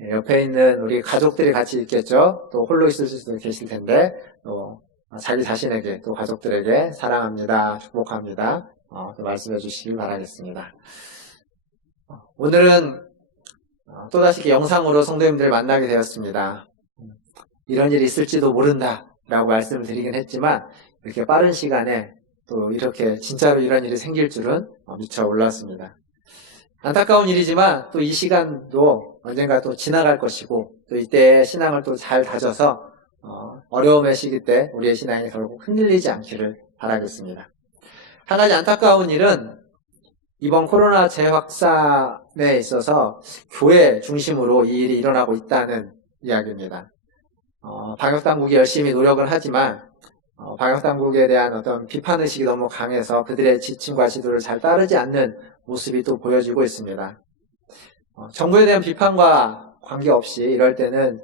옆에 있는 우리 가족들이 같이 있겠죠. 또 홀로 있을 수도 계실 텐데, 또 자기 자신에게, 또 가족들에게 사랑합니다, 축복합니다, 또 말씀해 주시길 바라겠습니다. 오늘은 또다시 영상으로 성도님들 만나게 되었습니다. 이런 일이 있을지도 모른다 라고 말씀을 드리긴 했지만, 이렇게 빠른 시간에 또 이렇게 진짜로 이런 일이 생길 줄은 미처 몰랐습니다. 안타까운 일이지만 또 이 시간도 언젠가 또 지나갈 것이고, 또 이때 신앙을 또 잘 다져서 어려움의 시기 때 우리의 신앙이 결국 흔들리지 않기를 바라겠습니다. 한 가지 안타까운 일은 이번 코로나 재확산에 있어서 교회 중심으로 이 일이 일어나고 있다는 이야기입니다. 방역당국이 열심히 노력을 하지만 방역당국에 대한 어떤 비판의식이 너무 강해서 그들의 지침과 지도를 잘 따르지 않는 모습이 또 보여지고 있습니다. 정부에 대한 비판과 관계없이 이럴 때는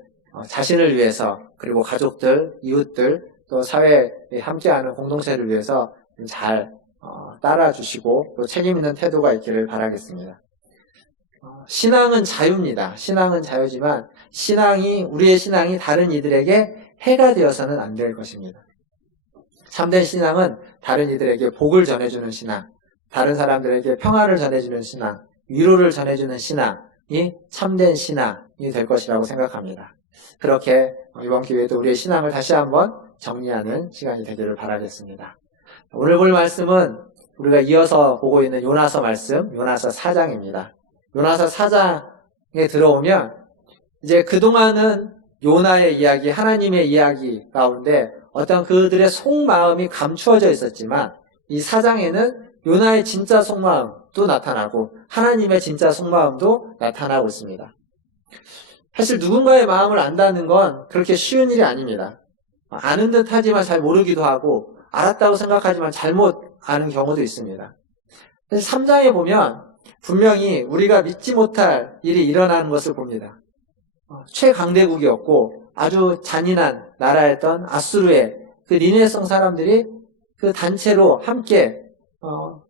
자신을 위해서, 그리고 가족들, 이웃들, 또 사회에 함께하는 공동체를 위해서 잘 따라주시고 또 책임 있는 태도가 있기를 바라겠습니다. 신앙은 자유입니다. 신앙은 자유지만 우리의 신앙이 다른 이들에게 해가 되어서는 안 될 것입니다. 참된 신앙은 다른 이들에게 복을 전해주는 신앙, 다른 사람들에게 평화를 전해주는 신앙, 위로를 전해주는 신앙이 참된 신앙이 될 것이라고 생각합니다. 그렇게 이번 기회에도 우리의 신앙을 다시 한번 정리하는 시간이 되기를 바라겠습니다. 오늘 볼 말씀은 우리가 이어서 보고 있는 요나서 말씀, 요나서 4장입니다. 요나서 4장에 들어오면 이제 그동안은 요나의 이야기, 하나님의 이야기 가운데 어떤 그들의 속마음이 감추어져 있었지만 이 4장에는 요나의 진짜 속마음도 나타나고 하나님의 진짜 속마음도 나타나고 있습니다. 사실 누군가의 마음을 안다는 건 그렇게 쉬운 일이 아닙니다. 아는 듯 하지만 잘 모르기도 하고 알았다고 생각하지만 잘못 아는 경우도 있습니다. 그래서 3장에 보면 분명히 우리가 믿지 못할 일이 일어나는 것을 봅니다. 최강대국이었고 아주 잔인한 나라였던 아수르의 그 니네성 사람들이 그 단체로 함께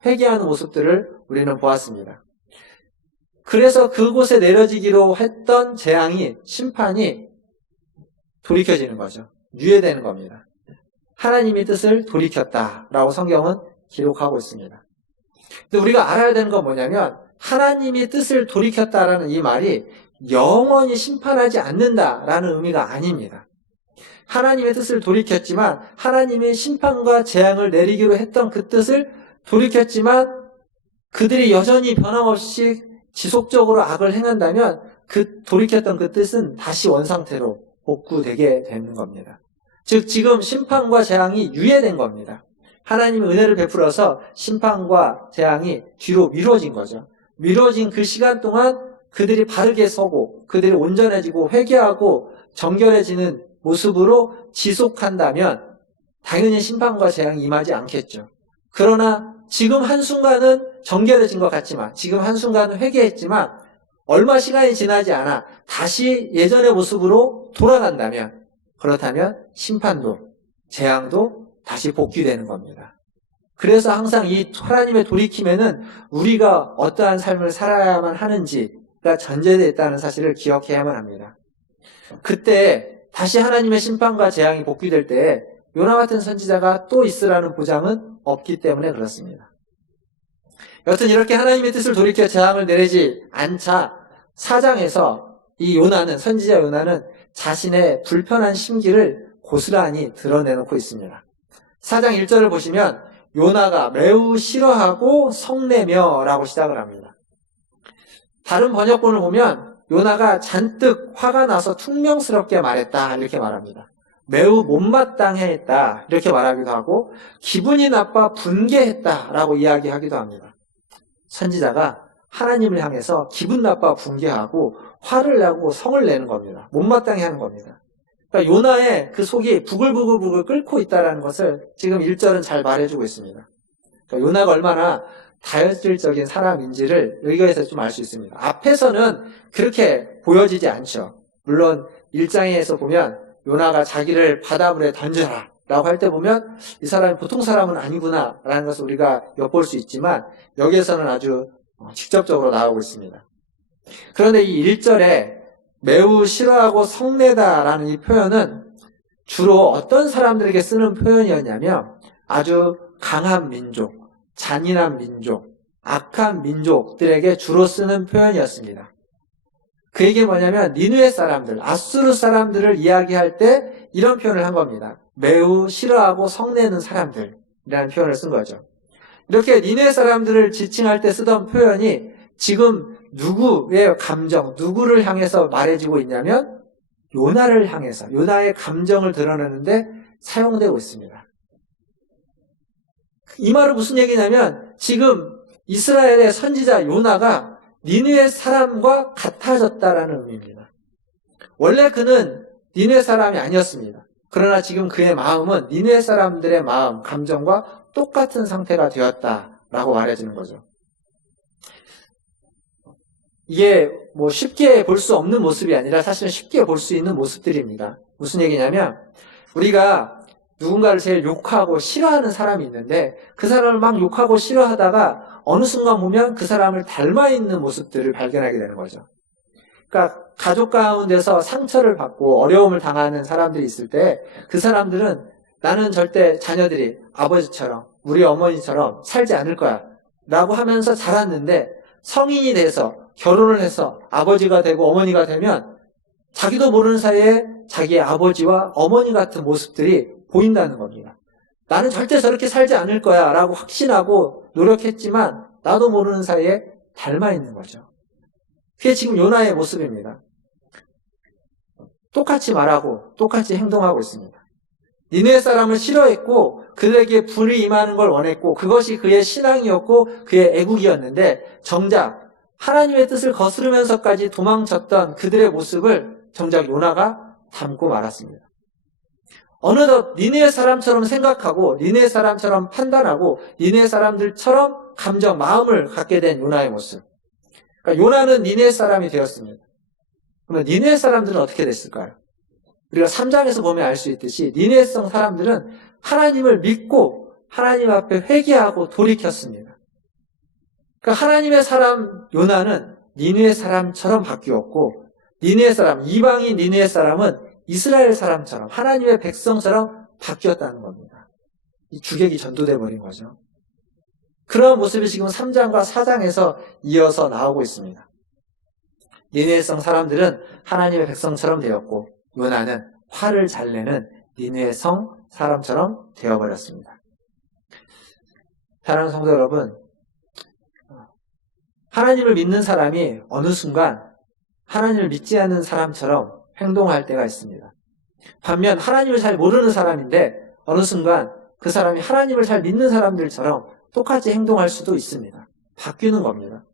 회개하는 모습들을 우리는 보았습니다. 그래서 그곳에 내려지기로 했던 재앙이, 심판이 돌이켜지는 거죠. 유예되는 겁니다. 하나님의 뜻을 돌이켰다라고 성경은 기록하고 있습니다. 근데 우리가 알아야 되는 건 뭐냐면 하나님의 뜻을 돌이켰다라는 이 말이 영원히 심판하지 않는다라는 의미가 아닙니다. 하나님의 뜻을 돌이켰지만 하나님의 심판과 재앙을 내리기로 했던 그 뜻을 돌이켰지만 그들이 여전히 변함없이 지속적으로 악을 행한다면 그 돌이켰던 그 뜻은 다시 원상태로 복구되게 되는 겁니다. 즉 지금 심판과 재앙이 유예된 겁니다. 하나님의 은혜를 베풀어서 심판과 재앙이 뒤로 미뤄진 거죠. 미뤄진 그 시간 동안 그들이 바르게 서고 그들이 온전해지고 회개하고 정결해지는 모습으로 지속한다면 당연히 심판과 재앙이 임하지 않겠죠. 그러나 지금 한순간은 정결해진 것 같지만, 지금 한순간은 회개했지만 얼마 시간이 지나지 않아 다시 예전의 모습으로 돌아간다면, 그렇다면 심판도 재앙도 다시 복귀되는 겁니다. 그래서 항상 이 하나님의 돌이킴에는 우리가 어떠한 삶을 살아야만 하는지가 전제되어 있다는 사실을 기억해야만 합니다. 그때 다시 하나님의 심판과 재앙이 복귀될 때 요나 같은 선지자가 또 있으라는 보장은 없기 때문에 그렇습니다. 여튼 이렇게 하나님의 뜻을 돌이켜 재앙을 내리지 않자 4장에서 이 요나는, 선지자 요나는 자신의 불편한 심기를 고스란히 드러내놓고 있습니다. 4장 1절을 보시면 요나가 매우 싫어하고 성내며 라고 시작을 합니다. 다른 번역본을 보면 요나가 잔뜩 화가 나서 퉁명스럽게 말했다 이렇게 말합니다. 매우 못마땅했다 이렇게 말하기도 하고 기분이 나빠 분개했다라고 이야기하기도 합니다. 선지자가 하나님을 향해서 기분 나빠 분개하고 화를 내고 성을 내는 겁니다. 못마땅해 하는 겁니다. 그러니까 요나의 그 속이 부글부글 끓고 있다는 것을 지금 1절은 잘 말해주고 있습니다. 그러니까 요나가 얼마나 다혈질적인 사람인지를 여기에서 좀 알 수 있습니다. 앞에서는 그렇게 보여지지 않죠. 물론 1장에서 보면 요나가 자기를 바닷물에 던져라 라고 할 때 보면 이 사람이 보통 사람은 아니구나 라는 것을 우리가 엿볼 수 있지만 여기에서는 아주 직접적으로 나오고 있습니다. 그런데 이 1절에 매우 싫어하고 성내다라는 이 표현은 주로 어떤 사람들에게 쓰는 표현이었냐면 아주 강한 민족, 잔인한 민족, 악한 민족들에게 주로 쓰는 표현이었습니다. 그 얘기는 뭐냐면 니느웨 사람들, 아수르 사람들을 이야기할 때 이런 표현을 한 겁니다. 매우 싫어하고 성내는 사람들이라는 표현을 쓴 거죠. 이렇게 니느웨 사람들을 지칭할 때 쓰던 표현이 지금 누구의 감정, 누구를 향해서 말해지고 있냐면 요나를 향해서, 요나의 감정을 드러내는데 사용되고 있습니다. 이 말은 무슨 얘기냐면 지금 이스라엘의 선지자 요나가 니느웨 사람과 같아졌다라는 의미입니다. 원래 그는 니느웨 사람이 아니었습니다. 그러나 지금 그의 마음은 니느웨 사람들의 마음, 감정과 똑같은 상태가 되었다라고 말해주는 거죠. 이게 뭐 쉽게 볼 수 없는 모습이 아니라 사실은 쉽게 볼 수 있는 모습들입니다. 무슨 얘기냐면 우리가 누군가를 제일 욕하고 싫어하는 사람이 있는데 그 사람을 막 욕하고 싫어하다가 어느 순간 보면 그 사람을 닮아 있는 모습들을 발견하게 되는 거죠. 그러니까 가족 가운데서 상처를 받고 어려움을 당하는 사람들이 있을 때 그 사람들은 나는 절대 자녀들이 아버지처럼 우리 어머니처럼 살지 않을 거야 라고 하면서 자랐는데 성인이 돼서 결혼을 해서 아버지가 되고 어머니가 되면 자기도 모르는 사이에 자기의 아버지와 어머니 같은 모습들이 보인다는 겁니다. 나는 절대 저렇게 살지 않을 거야 라고 확신하고 노력했지만 나도 모르는 사이에 닮아 있는 거죠. 그게 지금 요나의 모습입니다. 똑같이 말하고 똑같이 행동하고 있습니다. 니느웨 사람을 싫어했고 그들에게 불이 임하는 걸 원했고 그것이 그의 신앙이었고 그의 애국이었는데 정작 하나님의 뜻을 거스르면서까지 도망쳤던 그들의 모습을 정작 요나가 닮고 말았습니다. 어느덧 니느웨 사람처럼 생각하고 니느웨 사람처럼 판단하고 니느웨 사람들처럼 감정, 마음을 갖게 된 요나의 모습. 그러니까 요나는 니느웨 사람이 되었습니다. 그러면 니느웨 사람들은 어떻게 됐을까요? 우리가 3장에서 보면 알 수 있듯이 니느웨성 사람들은 하나님을 믿고 하나님 앞에 회개하고 돌이켰습니다. 그러니까 하나님의 사람 요나는 니느웨 사람처럼 바뀌었고 니느웨 사람, 이방인 니느웨 사람은 이스라엘 사람처럼 하나님의 백성처럼 바뀌었다는 겁니다. 이 주객이 전도돼 버린 거죠. 그런 모습이 지금 3장과 4장에서 이어서 나오고 있습니다. 니느웨성 사람들은 하나님의 백성처럼 되었고 요나는 화를 잘 내는 니느웨성 사람처럼 되어버렸습니다. 사랑하는 성도 여러분, 하나님을 믿는 사람이 어느 순간 하나님을 믿지 않는 사람처럼 행동할 때가 있습니다. 반면 하나님을 잘 모르는 사람인데 어느 순간 그 사람이 하나님을 잘 믿는 사람들처럼 똑같이 행동할 수도 있습니다. 바뀌는 겁니다.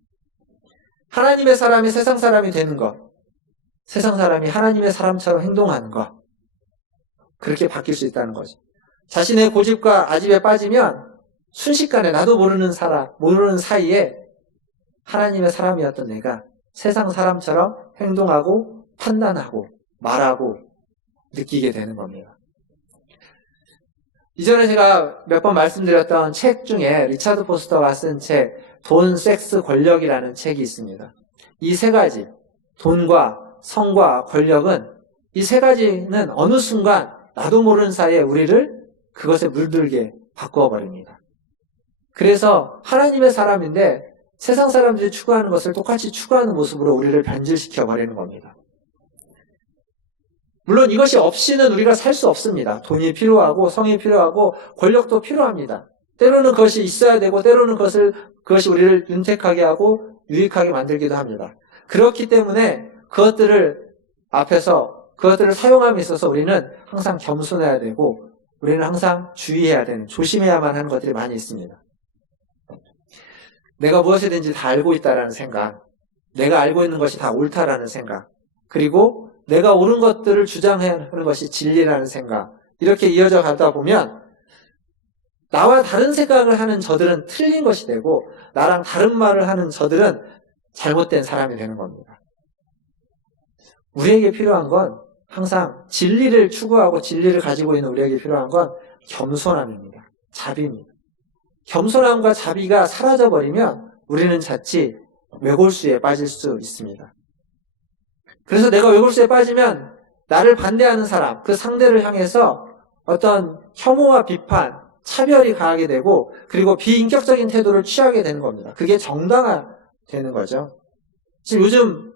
하나님의 사람이 세상 사람이 되는 것, 세상 사람이 하나님의 사람처럼 행동하는 것, 그렇게 바뀔 수 있다는 거죠. 자신의 고집과 아집에 빠지면 순식간에 나도 모르는 사이에 하나님의 사람이었던 내가 세상 사람처럼 행동하고 판단하고 말하고 느끼게 되는 겁니다. 이전에 제가 몇 번 말씀드렸던 책 중에 리차드 포스터가 쓴 책 돈, 섹스, 권력이라는 책이 있습니다. 이 세 가지, 돈과 성과 권력은 이 세 가지는 어느 순간 나도 모르는 사이에 우리를 그것에 물들게 바꾸어버립니다. 그래서 하나님의 사람인데 세상 사람들이 추구하는 것을 똑같이 추구하는 모습으로 우리를 변질시켜 버리는 겁니다. 물론 이것이 없이는 우리가 살 수 없습니다. 돈이 필요하고 성이 필요하고 권력도 필요합니다. 때로는 그것이 있어야 되고 때로는 그것이 우리를 윤택하게 하고 유익하게 만들기도 합니다. 그렇기 때문에 그것들을 사용함에 있어서 우리는 항상 겸손해야 되고 우리는 항상 주의해야 되는, 조심해야만 하는 것들이 많이 있습니다. 내가 무엇이든지 다 알고 있다라는 생각, 내가 알고 있는 것이 다 옳다라는 생각, 그리고 내가 옳은 것들을 주장하는 것이 진리라는 생각, 이렇게 이어져 가다 보면 나와 다른 생각을 하는 저들은 틀린 것이 되고 나랑 다른 말을 하는 저들은 잘못된 사람이 되는 겁니다. 우리에게 필요한 건 항상 진리를 추구하고 진리를 가지고 있는 우리에게 필요한 건 겸손함입니다. 자비입니다. 겸손함과 자비가 사라져버리면 우리는 자칫 외골수에 빠질 수 있습니다. 그래서 내가 외골수에 빠지면 나를 반대하는 사람, 그 상대를 향해서 어떤 혐오와 비판, 차별이 가하게 되고 그리고 비인격적인 태도를 취하게 되는 겁니다. 그게 정당화되는 거죠. 지금 요즘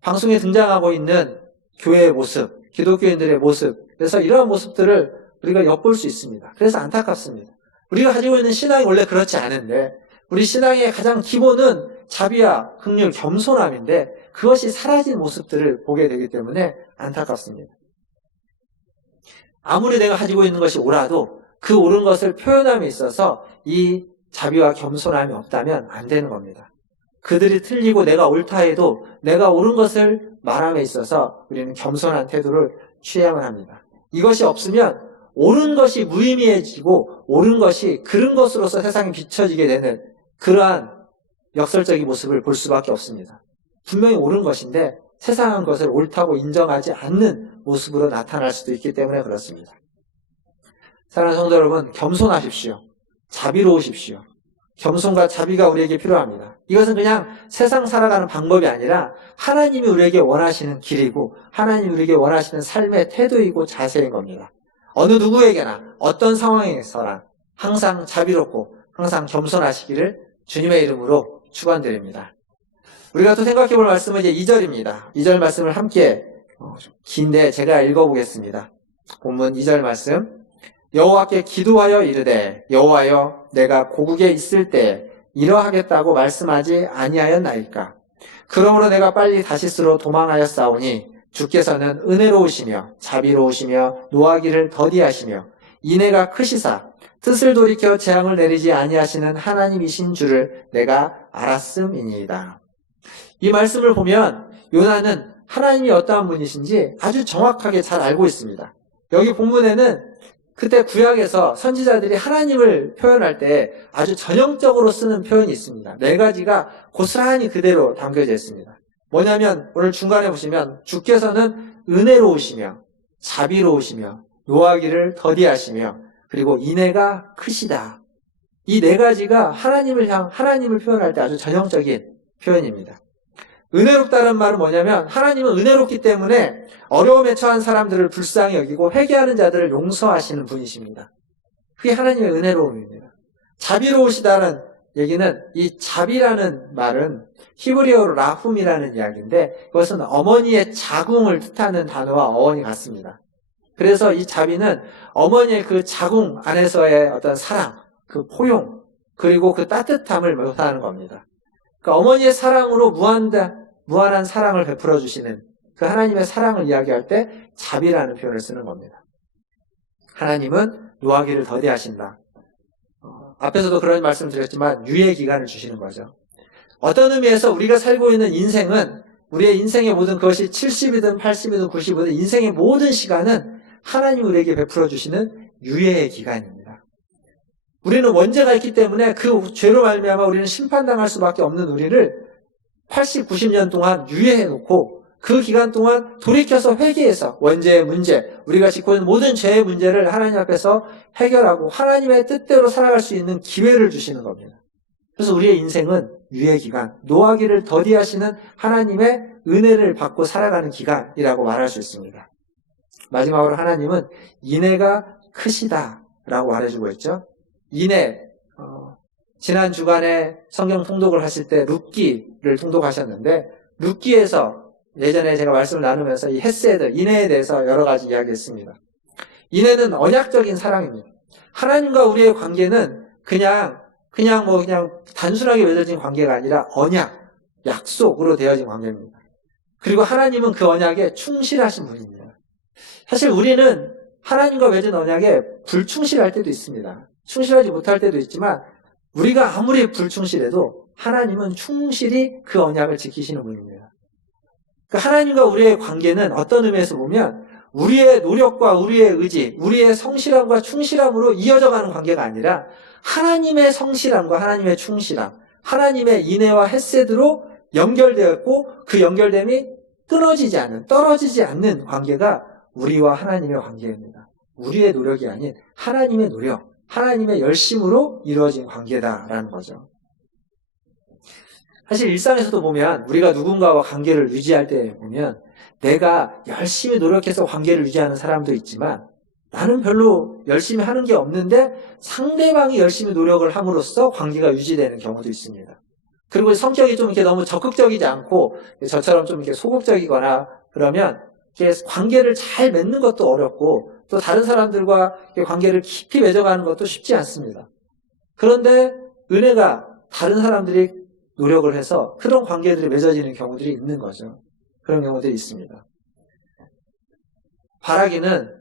방송에 등장하고 있는 교회의 모습, 기독교인들의 모습, 그래서 이러한 모습들을 우리가 엿볼 수 있습니다. 그래서 안타깝습니다. 우리가 가지고 있는 신앙이 원래 그렇지 않은데 우리 신앙의 가장 기본은 자비와 긍휼, 겸손함인데 그것이 사라진 모습들을 보게 되기 때문에 안타깝습니다. 아무리 내가 가지고 있는 것이 옳아도 그 옳은 것을 표현함에 있어서 이 자비와 겸손함이 없다면 안 되는 겁니다. 그들이 틀리고 내가 옳다 해도 내가 옳은 것을 말함에 있어서 우리는 겸손한 태도를 취해야만 합니다. 이것이 없으면 옳은 것이 무의미해지고 옳은 것이 그른 것으로서 세상에 비춰지게 되는 그러한 역설적인 모습을 볼 수밖에 없습니다. 분명히 옳은 것인데 세상은 것을 옳다고 인정하지 않는 모습으로 나타날 수도 있기 때문에 그렇습니다. 사랑하는 성도 여러분, 겸손하십시오. 자비로우십시오. 겸손과 자비가 우리에게 필요합니다. 이것은 그냥 세상 살아가는 방법이 아니라 하나님이 우리에게 원하시는 길이고 하나님이 우리에게 원하시는 삶의 태도이고 자세인 겁니다. 어느 누구에게나 어떤 상황에서나 항상 자비롭고 항상 겸손하시기를 주님의 이름으로 축원드립니다. 우리가 또 생각해 볼 말씀은 이제 2절입니다. 2절 말씀을 함께 긴데 제가 읽어보겠습니다. 본문 2절 말씀. 여호와께 기도하여 이르되 여호와여 내가 고국에 있을 때 이러하겠다고 말씀하지 아니하였나이까. 그러므로 내가 빨리 다시스로 도망하였사오니 주께서는 은혜로우시며 자비로우시며 노하기를 더디하시며 인애가 크시사 뜻을 돌이켜 재앙을 내리지 아니하시는 하나님이신 줄을 내가 알았음이니이다. 이 말씀을 보면 요나는 하나님이 어떠한 분이신지 아주 정확하게 잘 알고 있습니다. 여기 본문에는 그때 구약에서 선지자들이 하나님을 표현할 때 아주 전형적으로 쓰는 표현이 있습니다. 4가지가 고스란히 그대로 담겨져 있습니다. 뭐냐면 오늘 중간에 보시면 주께서는 은혜로우시며 자비로우시며 노하기를 더디하시며 그리고 인애가 크시다. 이 4가지가 하나님을 표현할 때 아주 전형적인 표현입니다. 은혜롭다는 말은 뭐냐면 하나님은 은혜롭기 때문에 어려움에 처한 사람들을 불쌍히 여기고 회개하는 자들을 용서하시는 분이십니다. 그게 하나님의 은혜로움입니다. 자비로우시다는 얘기는 이 자비라는 말은 히브리어로 라훔이라는 이야기인데 그것은 어머니의 자궁을 뜻하는 단어와 어원이 같습니다. 그래서 이 자비는 어머니의 그 자궁 안에서의 어떤 사랑, 그 포용, 그리고 그 따뜻함을 묘사하는 겁니다. 그러니까 어머니의 사랑으로 무한한 사랑을 베풀어 주시는 그 하나님의 사랑을 이야기할 때 자비라는 표현을 쓰는 겁니다. 하나님은 노하기를 더디하신다. 앞에서도 그런 말씀 드렸지만 유예 기간을 주시는 거죠. 어떤 의미에서 우리가 살고 있는 인생은 우리의 인생의 모든 것이 70이든 80이든 90이든 인생의 모든 시간은 하나님이 우리에게 베풀어 주시는 유예의 기간입니다. 우리는 원죄가 있기 때문에 그 죄로 말미암아 우리는 심판당할 수밖에 없는 우리를 80, 90년 동안 유예해놓고 그 기간 동안 돌이켜서 회개해서 원죄의 문제, 우리가 짓고 있는 모든 죄의 문제를 하나님 앞에서 해결하고 하나님의 뜻대로 살아갈 수 있는 기회를 주시는 겁니다. 그래서 우리의 인생은 유예 기간, 노하기를 더디하시는 하나님의 은혜를 받고 살아가는 기간이라고 말할 수 있습니다. 마지막으로 하나님은 인애가 크시다라고 말해주고 있죠. 인애, 지난 주간에 성경 통독을 하실 때 룻기를 통독하셨는데 룻기에서 예전에 제가 말씀을 나누면서 이 헤세드, 인애에 대해서 여러 가지 이야기했습니다. 인애는 언약적인 사랑입니다. 하나님과 우리의 관계는 그냥 단순하게 맺어진 관계가 아니라 언약, 약속으로 되어진 관계입니다. 그리고 하나님은 그 언약에 충실하신 분입니다. 사실 우리는 하나님과 맺은 언약에 불충실할 때도 있습니다. 충실하지 못할 때도 있지만 우리가 아무리 불충실해도 하나님은 충실히 그 언약을 지키시는 분입니다. 그러니까 하나님과 우리의 관계는 어떤 의미에서 보면 우리의 노력과 우리의 의지, 우리의 성실함과 충실함으로 이어져가는 관계가 아니라 하나님의 성실함과 하나님의 충실함, 하나님의 인애와 헤세드로 연결되었고 그 연결됨이 끊어지지 않는, 떨어지지 않는 관계가 우리와 하나님의 관계입니다. 우리의 노력이 아닌 하나님의 노력, 하나님의 열심으로 이루어진 관계다라는 거죠. 사실 일상에서도 보면 우리가 누군가와 관계를 유지할 때 보면 내가 열심히 노력해서 관계를 유지하는 사람도 있지만 나는 별로 열심히 하는 게 없는데 상대방이 열심히 노력을 함으로써 관계가 유지되는 경우도 있습니다. 그리고 성격이 좀 이렇게 너무 적극적이지 않고 저처럼 좀 이렇게 소극적이거나 그러면 관계를 잘 맺는 것도 어렵고 또 다른 사람들과 관계를 깊이 맺어가는 것도 쉽지 않습니다. 그런데 은혜가 다른 사람들이 노력을 해서 그런 관계들이 맺어지는 경우들이 있는 거죠. 그런 경우들이 있습니다. 바라기는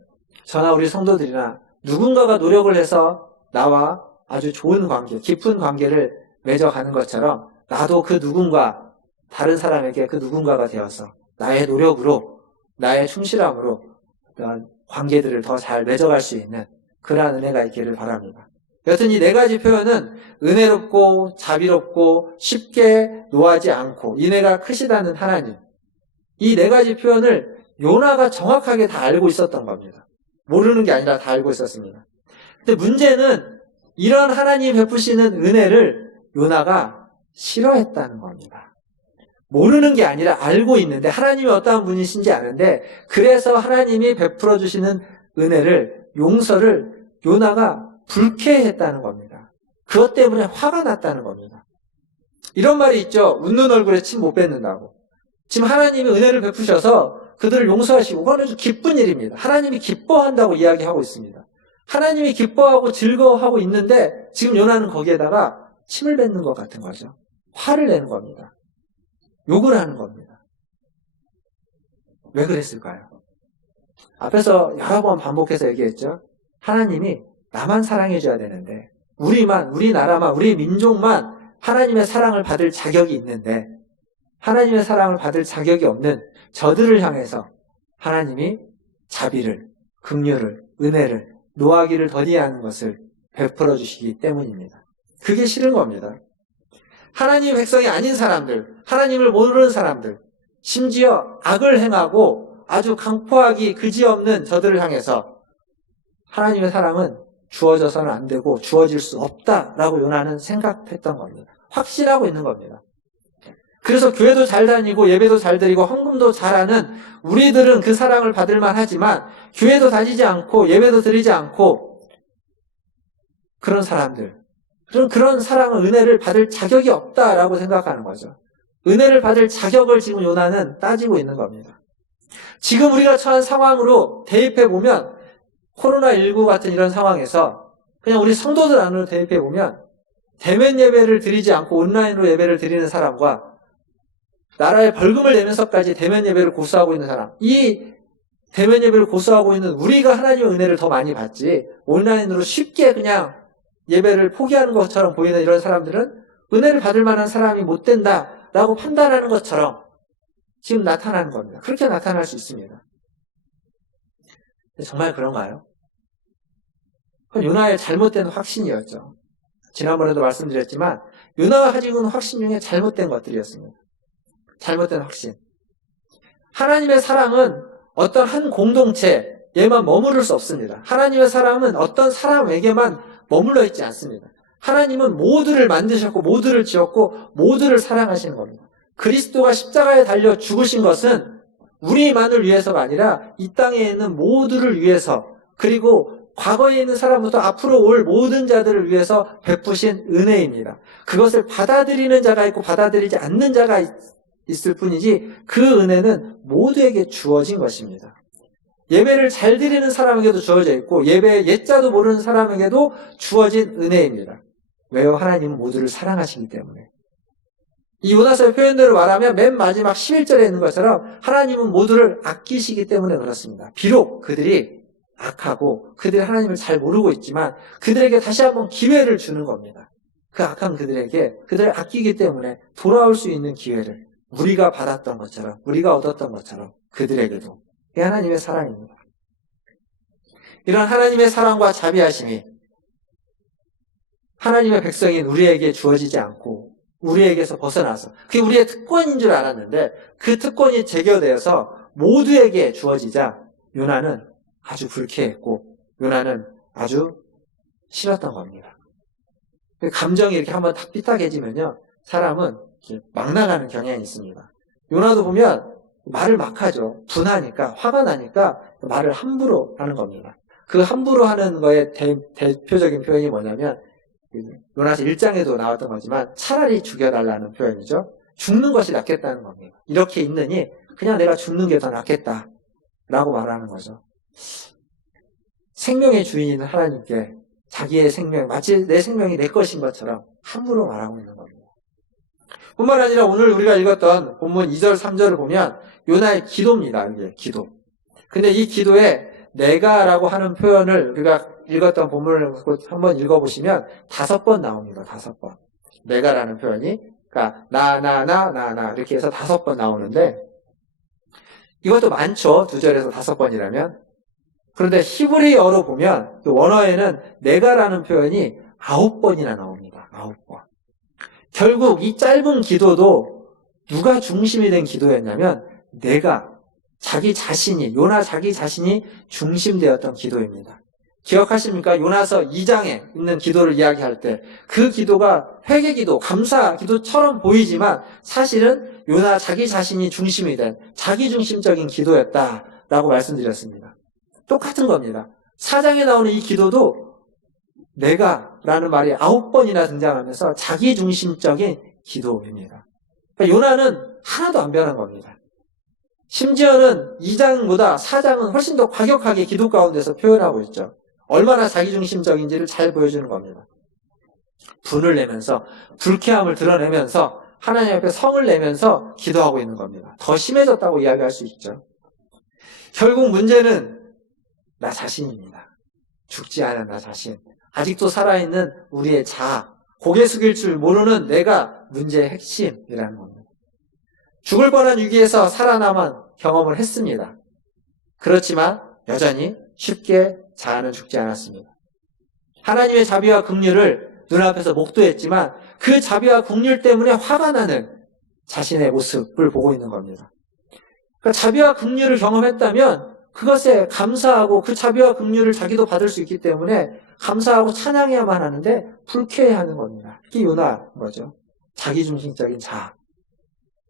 저나 우리 성도들이나 누군가가 노력을 해서 나와 아주 좋은 관계, 깊은 관계를 맺어가는 것처럼 나도 그 누군가, 다른 사람에게 그 누군가가 되어서 나의 노력으로, 나의 충실함으로 어떤 관계들을 더 잘 맺어갈 수 있는 그러한 은혜가 있기를 바랍니다. 여튼 이 네 가지 표현은 은혜롭고 자비롭고 쉽게 노하지 않고 인애가 크시다는 하나님, 이 네 가지 표현을 요나가 정확하게 다 알고 있었던 겁니다. 모르는 게 아니라 다 알고 있었습니다. 근데 문제는 이런 하나님이 베푸시는 은혜를 요나가 싫어했다는 겁니다. 모르는 게 아니라 알고 있는데 하나님이 어떠한 분이신지 아는데 그래서 하나님이 베풀어 주시는 은혜를, 용서를 요나가 불쾌했다는 겁니다. 그것 때문에 화가 났다는 겁니다. 이런 말이 있죠. 웃는 얼굴에 침 못 뱉는다고. 지금 하나님이 은혜를 베푸셔서 그들을 용서하시고 그건 아주 기쁜 일입니다. 하나님이 기뻐한다고 이야기하고 있습니다. 하나님이 기뻐하고 즐거워하고 있는데 지금 요나는 거기에다가 침을 뱉는 것 같은 거죠. 화를 내는 겁니다. 욕을 하는 겁니다. 왜 그랬을까요? 앞에서 여러 번 반복해서 얘기했죠. 하나님이 나만 사랑해줘야 되는데 우리만, 우리나라만, 우리 민족만 하나님의 사랑을 받을 자격이 있는데 하나님의 사랑을 받을 자격이 없는 저들을 향해서 하나님이 자비를, 긍휼을, 은혜를, 노하기를 더디하는 것을 베풀어 주시기 때문입니다. 그게 싫은 겁니다. 하나님의 백성이 아닌 사람들, 하나님을 모르는 사람들, 심지어 악을 행하고 아주 강포하기 그지없는 저들을 향해서 하나님의 사랑은 주어져서는 안 되고 주어질 수 없다라고 요나는 생각했던 겁니다. 확신하고 있는 겁니다. 그래서 교회도 잘 다니고 예배도 잘 드리고 헌금도 잘하는 우리들은 그 사랑을 받을 만하지만 교회도 다니지 않고 예배도 드리지 않고 그런 사람들, 그런 사랑은 은혜를 받을 자격이 없다라고 생각하는 거죠. 은혜를 받을 자격을 지금 요나는 따지고 있는 겁니다. 지금 우리가 처한 상황으로 대입해보면 코로나19 같은 이런 상황에서 그냥 우리 성도들 안으로 대입해보면 대면 예배를 드리지 않고 온라인으로 예배를 드리는 사람과 나라에 벌금을 내면서까지 대면 예배를 고수하고 있는 사람, 이 대면 예배를 고수하고 있는 우리가 하나님의 은혜를 더 많이 받지 온라인으로 쉽게 그냥 예배를 포기하는 것처럼 보이는 이런 사람들은 은혜를 받을 만한 사람이 못 된다라고 판단하는 것처럼 지금 나타나는 겁니다. 그렇게 나타날 수 있습니다. 정말 그런가요? 그건 요나의 잘못된 확신이었죠. 지난번에도 말씀드렸지만 요나가 가지고 있는 확신 중에 잘못된 것들이었습니다. 잘못된 확신. 하나님의 사랑은 어떤 한 공동체에만 머무를 수 없습니다. 하나님의 사랑은 어떤 사람에게만 머물러 있지 않습니다. 하나님은 모두를 만드셨고 모두를 지었고 모두를 사랑하시는 겁니다. 그리스도가 십자가에 달려 죽으신 것은 우리만을 위해서가 아니라 이 땅에 있는 모두를 위해서 그리고 과거에 있는 사람부터 앞으로 올 모든 자들을 위해서 베푸신 은혜입니다. 그것을 받아들이는 자가 있고 받아들이지 않는 자가 있을 뿐이지 그 은혜는 모두에게 주어진 것입니다. 예배를 잘 드리는 사람에게도 주어져 있고 예배의 예자도 모르는 사람에게도 주어진 은혜입니다. 왜요? 하나님은 모두를 사랑하시기 때문에. 이 요나서의 표현대로 말하면 맨 마지막 11절에 있는 것처럼 하나님은 모두를 아끼시기 때문에 그렇습니다. 비록 그들이 악하고 그들이 하나님을 잘 모르고 있지만 그들에게 다시 한번 기회를 주는 겁니다. 그 악한 그들에게 그들을 아끼기 때문에 돌아올 수 있는 기회를 우리가 받았던 것처럼 우리가 얻었던 것처럼 그들에게도 이 하나님의 사랑입니다. 이런 하나님의 사랑과 자비하심이 하나님의 백성인 우리에게 주어지지 않고 우리에게서 벗어나서 그게 우리의 특권인 줄 알았는데 그 특권이 제거되어서 모두에게 주어지자 요나는 아주 불쾌했고 요나는 아주 싫었던 겁니다. 감정이 이렇게 한번 탁 삐딱해지면요 사람은 이렇게 막 나가는 경향이 있습니다. 요나도 보면 말을 막 하죠. 분하니까, 화가 나니까 말을 함부로 하는 겁니다. 그 함부로 하는 거의 대표적인 표현이 뭐냐면, 요나서 1장에도 나왔던 거지만, 차라리 죽여달라는 표현이죠. 죽는 것이 낫겠다는 겁니다. 이렇게 있느니, 그냥 내가 죽는 게 더 낫겠다. 라고 말하는 거죠. 생명의 주인인 하나님께 자기의 생명, 마치 내 생명이 내 것인 것처럼 함부로 말하고 있는 겁니다. 뿐만 아니라 오늘 우리가 읽었던 본문 2절, 3절을 보면 요나의 기도입니다. 이게 기도. 근데 이 기도에 내가라고 하는 표현을 우리가 읽었던 본문을 한번 읽어보시면 5번 나옵니다. 5번. 내가라는 표현이. 그러니까 나 이렇게 해서 5번 나오는데 이것도 많죠. 2절에서 5번이라면. 그런데 히브리어로 보면 원어에는 내가라는 표현이 9번이나 나옵니다. 9번. 결국 이 짧은 기도도 누가 중심이 된 기도였냐면 내가 요나 자기 자신이 중심되었던 기도입니다. 기억하십니까? 요나서 2장에 있는 기도를 이야기할 때 그 기도가 회개기도, 감사기도처럼 보이지만 사실은 요나 자기 자신이 중심이 된 자기중심적인 기도였다라고 말씀드렸습니다. 똑같은 겁니다. 4장에 나오는 이 기도도 내가라는 말이 9번이나 등장하면서 자기중심적인 기도입니다. 그러니까 요나는 하나도 안 변한 겁니다. 심지어는 2장보다 4장은 훨씬 더 과격하게 기도 가운데서 표현하고 있죠. 얼마나 자기중심적인지를 잘 보여주는 겁니다. 분을 내면서 불쾌함을 드러내면서 하나님 앞에 성을 내면서 기도하고 있는 겁니다. 더 심해졌다고 이야기할 수 있죠. 결국 문제는 나 자신입니다. 죽지 않은 나 자신. 아직도 살아있는 우리의 자아. 고개 숙일 줄 모르는 내가 문제의 핵심이라는 겁니다. 죽을 뻔한 위기에서 살아남은 경험을 했습니다. 그렇지만 여전히 쉽게 자아는 죽지 않았습니다. 하나님의 자비와 긍휼을 눈앞에서 목도했지만 그 자비와 긍휼 때문에 화가 나는 자신의 모습을 보고 있는 겁니다. 그러니까 자비와 긍휼을 경험했다면 그것에 감사하고 그 자비와 긍휼을 자기도 받을 수 있기 때문에 감사하고 찬양해야만 하는데 불쾌해하는 겁니다. 이게 요나인 거죠. 자기중심적인 자아.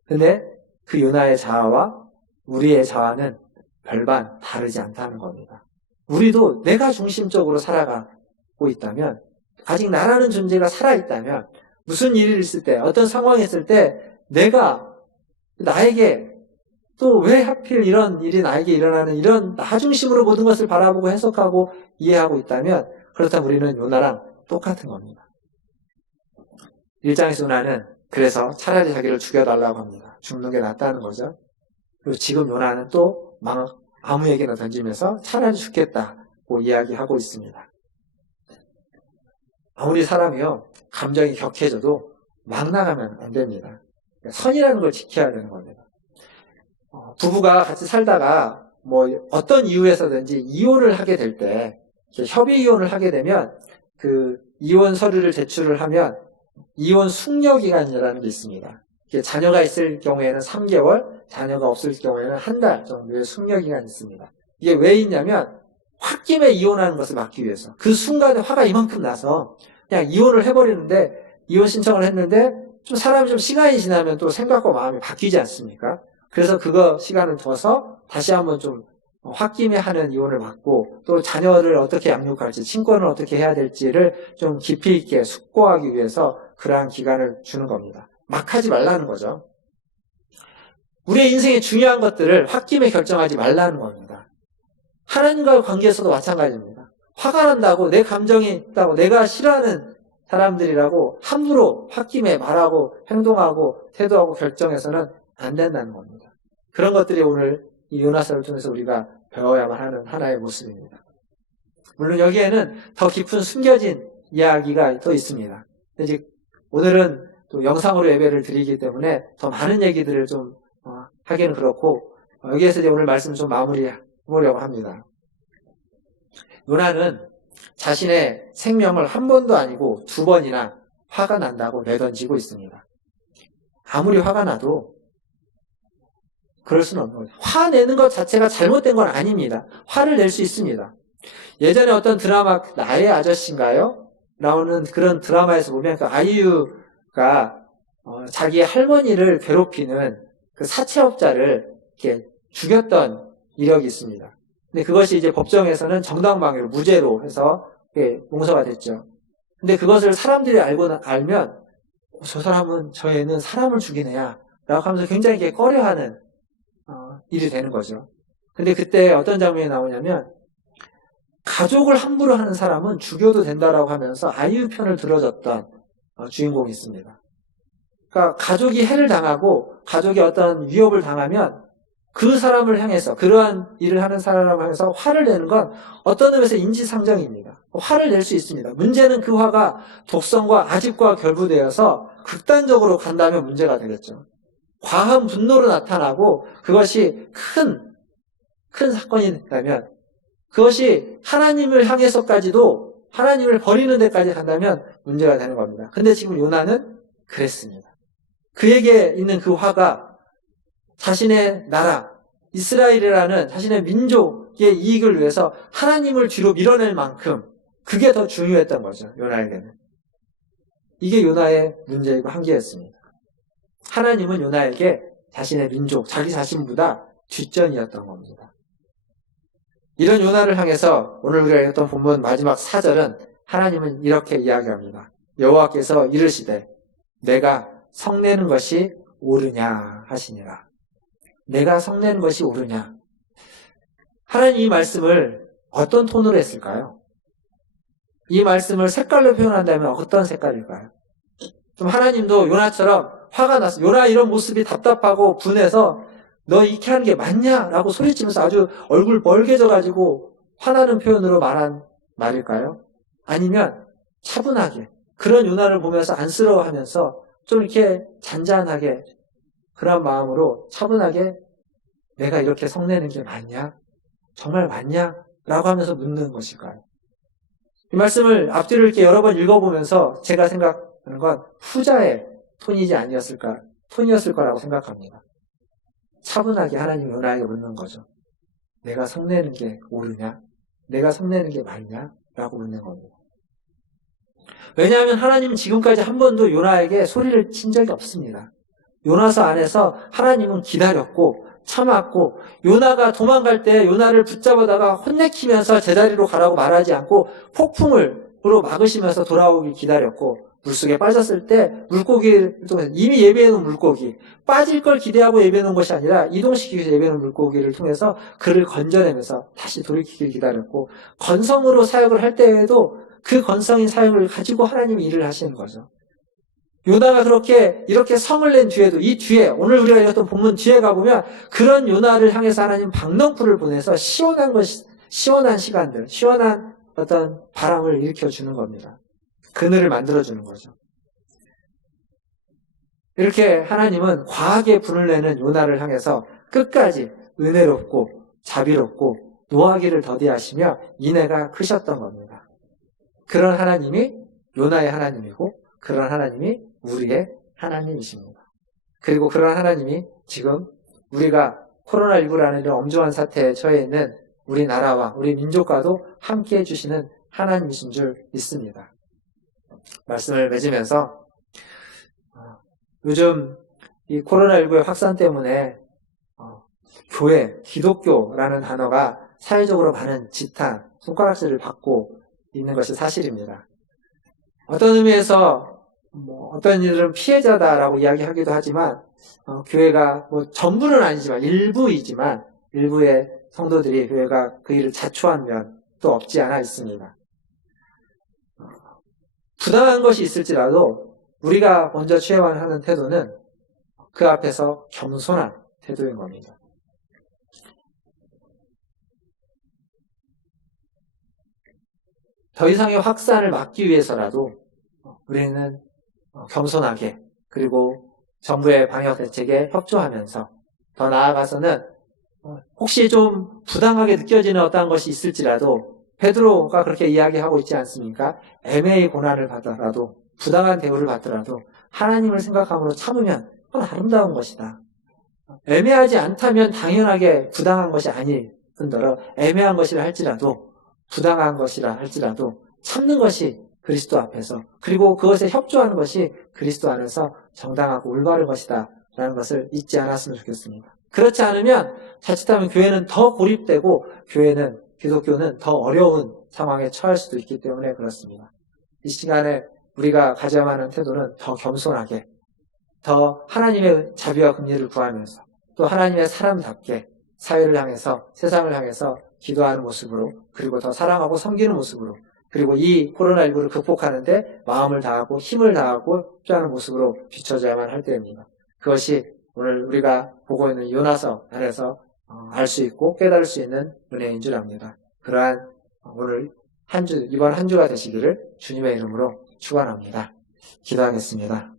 근데 그 요나의 자아와 우리의 자아는 별반 다르지 않다는 겁니다. 우리도 내가 중심적으로 살아가고 있다면, 아직 나라는 존재가 살아있다면, 무슨 일이 있을 때, 어떤 상황이 있을 때, 나에게 또 왜 하필 이런 일이 나에게 일어나는 이런 나 중심으로 모든 것을 바라보고 해석하고 이해하고 있다면, 그렇다면 우리는 요나랑 똑같은 겁니다. 1장에서 요나는 그래서 차라리 자기를 죽여달라고 합니다. 죽는 게 낫다는 거죠. 그리고 지금 요나는 또 아무에게나 던지면서 차라리 죽겠다고 이야기하고 있습니다. 아무리 사람이요, 감정이 격해져도 막 나가면 안 됩니다. 선이라는 걸 지켜야 되는 겁니다. 부부가 같이 살다가 어떤 이유에서든지 이혼을 하게 될 때, 협의 이혼을 하게 되면 그 이혼 서류를 제출을 하면 이혼 숙려 기간이라는 게 있습니다. 자녀가 있을 경우에는 3개월, 자녀가 없을 경우에는 1달 정도의 숙려 기간이 있습니다. 이게 왜 있냐면 홧김에 이혼하는 것을 막기 위해서. 그 순간에 화가 이만큼 나서 그냥 이혼을 해버리는데, 이혼 신청을 했는데 사람이 좀 시간이 지나면 또 생각과 마음이 바뀌지 않습니까? 그래서 그거 시간을 둬서 다시 한번 좀 홧김에 하는 이혼을 막고, 또 자녀를 어떻게 양육할지, 친권을 어떻게 해야 될지를 좀 깊이 있게 숙고하기 위해서 그러한 기간을 주는 겁니다. 막 하지 말라는 거죠. 우리의 인생의 중요한 것들을 홧김에 결정하지 말라는 겁니다. 하나님과의 관계에서도 마찬가지입니다. 화가 난다고, 내 감정이 있다고, 내가 싫어하는 사람들이라고 함부로 홧김에 말하고 행동하고 태도하고 결정해서는 안 된다는 겁니다. 그런 것들이 오늘 이 요나서를 통해서 우리가 배워야만 하는 하나의 모습입니다. 물론 여기에는 더 깊은 숨겨진 이야기가 또 있습니다. 이제 오늘은 또 영상으로 예배를 드리기 때문에 더 많은 얘기들을 좀 하기는 그렇고, 여기에서 이제 오늘 말씀 좀 마무리해보려고 합니다. 요나는 자신의 생명을 한 번도 아니고 2번이나 화가 난다고 내던지고 있습니다. 아무리 화가 나도 그럴 수는 없는 거죠. 화내는 것 자체가 잘못된 건 아닙니다. 화를 낼 수 있습니다. 예전에 어떤 드라마, 나의 아저씨인가요? 나오는 그런 드라마에서 보면 그 아이유가 자기 할머니를 괴롭히는 그 사채업자를 이렇게 죽였던 이력이 있습니다. 근데 그것이 이제 법정에서는 정당방위로 무죄로 해서 용서가 됐죠. 근데 그것을 사람들이 알면 저 사람은 저 애는 사람을 죽인 애야 라고 하면서 굉장히 이렇게 꺼려하는 일이 되는 거죠. 근데 그때 어떤 장면이 나오냐면 가족을 함부로 하는 사람은 죽여도 된다라고 하면서 아이유 편을 들어줬던 주인공이 있습니다. 그러니까 가족이 해를 당하고 가족이 어떤 위협을 당하면 그 사람을 향해서 그러한 일을 하는 사람을 향해서 화를 내는 건 어떤 의미에서 인지상정입니다. 화를 낼 수 있습니다. 문제는 그 화가 독성과 아집과 결부되어서 극단적으로 간다면 문제가 되겠죠. 과한 분노로 나타나고 그것이 큰 사건이 된다면 그것이 하나님을 향해서까지도 하나님을 버리는 데까지 간다면 문제가 되는 겁니다. 근데 지금 요나는 그랬습니다. 그에게 있는 그 화가 자신의 나라, 이스라엘이라는 자신의 민족의 이익을 위해서 하나님을 뒤로 밀어낼 만큼 그게 더 중요했던 거죠. 요나에게는. 이게 요나의 문제이고 한계였습니다. 하나님은 요나에게 자신의 민족, 자기 자신보다 뒷전이었던 겁니다. 이런 요나를 향해서 오늘 우리가 읽었던 본문 마지막 4절은 하나님은 이렇게 이야기합니다. 여호와께서 이르시되 내가 성내는 것이 옳으냐 하시니라. 내가 성내는 것이 옳으냐. 하나님 이 말씀을 어떤 톤으로 했을까요? 이 말씀을 색깔로 표현한다면 어떤 색깔일까요? 좀 하나님도 요나처럼 화가 났어. 요나 이런 모습이 답답하고 분해서 너 이렇게 하는 게 맞냐? 라고 소리치면서 아주 얼굴 벌개져가지고 화나는 표현으로 말한 말일까요? 아니면 차분하게 그런 요나를 보면서 안쓰러워하면서 좀 이렇게 잔잔하게 그런 마음으로 차분하게 내가 이렇게 성내는 게 맞냐? 정말 맞냐? 라고 하면서 묻는 것일까요? 이 말씀을 앞뒤로 이렇게 여러 번 읽어보면서 제가 생각하는 건 후자의 톤이었을 거라고 생각합니다. 차분하게 하나님 요나에게 묻는 거죠. 내가 성내는 게 옳으냐? 내가 성내는 게 맞냐? 라고 묻는 겁니다. 왜냐하면 하나님은 지금까지 한 번도 요나에게 소리를 친 적이 없습니다. 요나서 안에서 하나님은 기다렸고 참았고 요나가 도망갈 때 요나를 붙잡아다가 혼내키면서 제자리로 가라고 말하지 않고 폭풍으로 막으시면서 돌아오길 기다렸고 물속에 빠졌을 때 물고기를 통해서 이미 예배해놓은 물고기 빠질 걸 기대하고 예배해놓은 것이 아니라 이동시키기 위해서 예배해놓은 물고기를 통해서 그를 건져내면서 다시 돌이키길 기다렸고 건성으로 사역을 할 때에도 그 건성인 사역을 가지고 하나님이 일을 하시는 거죠. 요나가 그렇게 이렇게 성을 낸 뒤에도 이 뒤에 오늘 우리가 읽었던 본문 뒤에 가보면 그런 요나를 향해서 하나님 박넝쿨을 보내서 시원한 시간들 시원한 어떤 바람을 일으켜주는 겁니다. 그늘을 만들어주는 거죠. 이렇게 하나님은 과하게 분을 내는 요나를 향해서 끝까지 은혜롭고 자비롭고 노하기를 더디하시며 인애가 크셨던 겁니다. 그런 하나님이 요나의 하나님이고 그런 하나님이 우리의 하나님이십니다. 그리고 그런 하나님이 지금 우리가 코로나19라는 이런 엄중한 사태에 처해 있는 우리나라와 우리 민족과도 함께 해주시는 하나님이신 줄 믿습니다. 말씀을 맺으면서 요즘 이 코로나19의 확산 때문에 교회, 기독교라는 단어가 사회적으로 많은 지탄, 손가락질을 받고 있는 것이 사실입니다. 어떤 의미에서 어떤 이들은 피해자다라고 이야기하기도 하지만 교회가 전부는 아니지만 일부이지만 일부의 성도들이 교회가 그 일을 자초한 면도 없지 않아 있습니다. 부당한 것이 있을지라도 우리가 먼저 취해야 하는 태도는 그 앞에서 겸손한 태도인 겁니다. 더 이상의 확산을 막기 위해서라도 우리는 겸손하게 그리고 정부의 방역 대책에 협조하면서 더 나아가서는 혹시 좀 부당하게 느껴지는 어떠한 것이 있을지라도 베드로가 그렇게 이야기하고 있지 않습니까? 애매히 고난을 받더라도 부당한 대우를 받더라도 하나님을 생각함으로 참으면 그건 아름다운 것이다. 애매하지 않다면 당연하게 부당한 것이 아닐 뿐더러 애매한 것이라 할지라도 부당한 것이라 할지라도 참는 것이 그리스도 앞에서 그리고 그것에 협조하는 것이 그리스도 안에서 정당하고 올바른 것이다 라는 것을 잊지 않았으면 좋겠습니다. 그렇지 않으면 자칫하면 교회는 더 고립되고 기독교는 더 어려운 상황에 처할 수도 있기 때문에 그렇습니다. 이 시간에 우리가 가져야 하는 태도는 더 겸손하게, 더 하나님의 자비와 긍휼을 구하면서 또 하나님의 사람답게 사회를 향해서, 세상을 향해서 기도하는 모습으로, 그리고 더 사랑하고 섬기는 모습으로, 그리고 이 코로나19를 극복하는데 마음을 다하고 힘을 다하고 필요하는 모습으로 비춰져야만 할 때입니다. 그것이 오늘 우리가 보고 있는 요나서 안에서 알 수 있고 깨달을 수 있는 은혜인 줄 압니다. 그러한 오늘 이번 한 주가 되시기를 주님의 이름으로 축원합니다. 기도하겠습니다.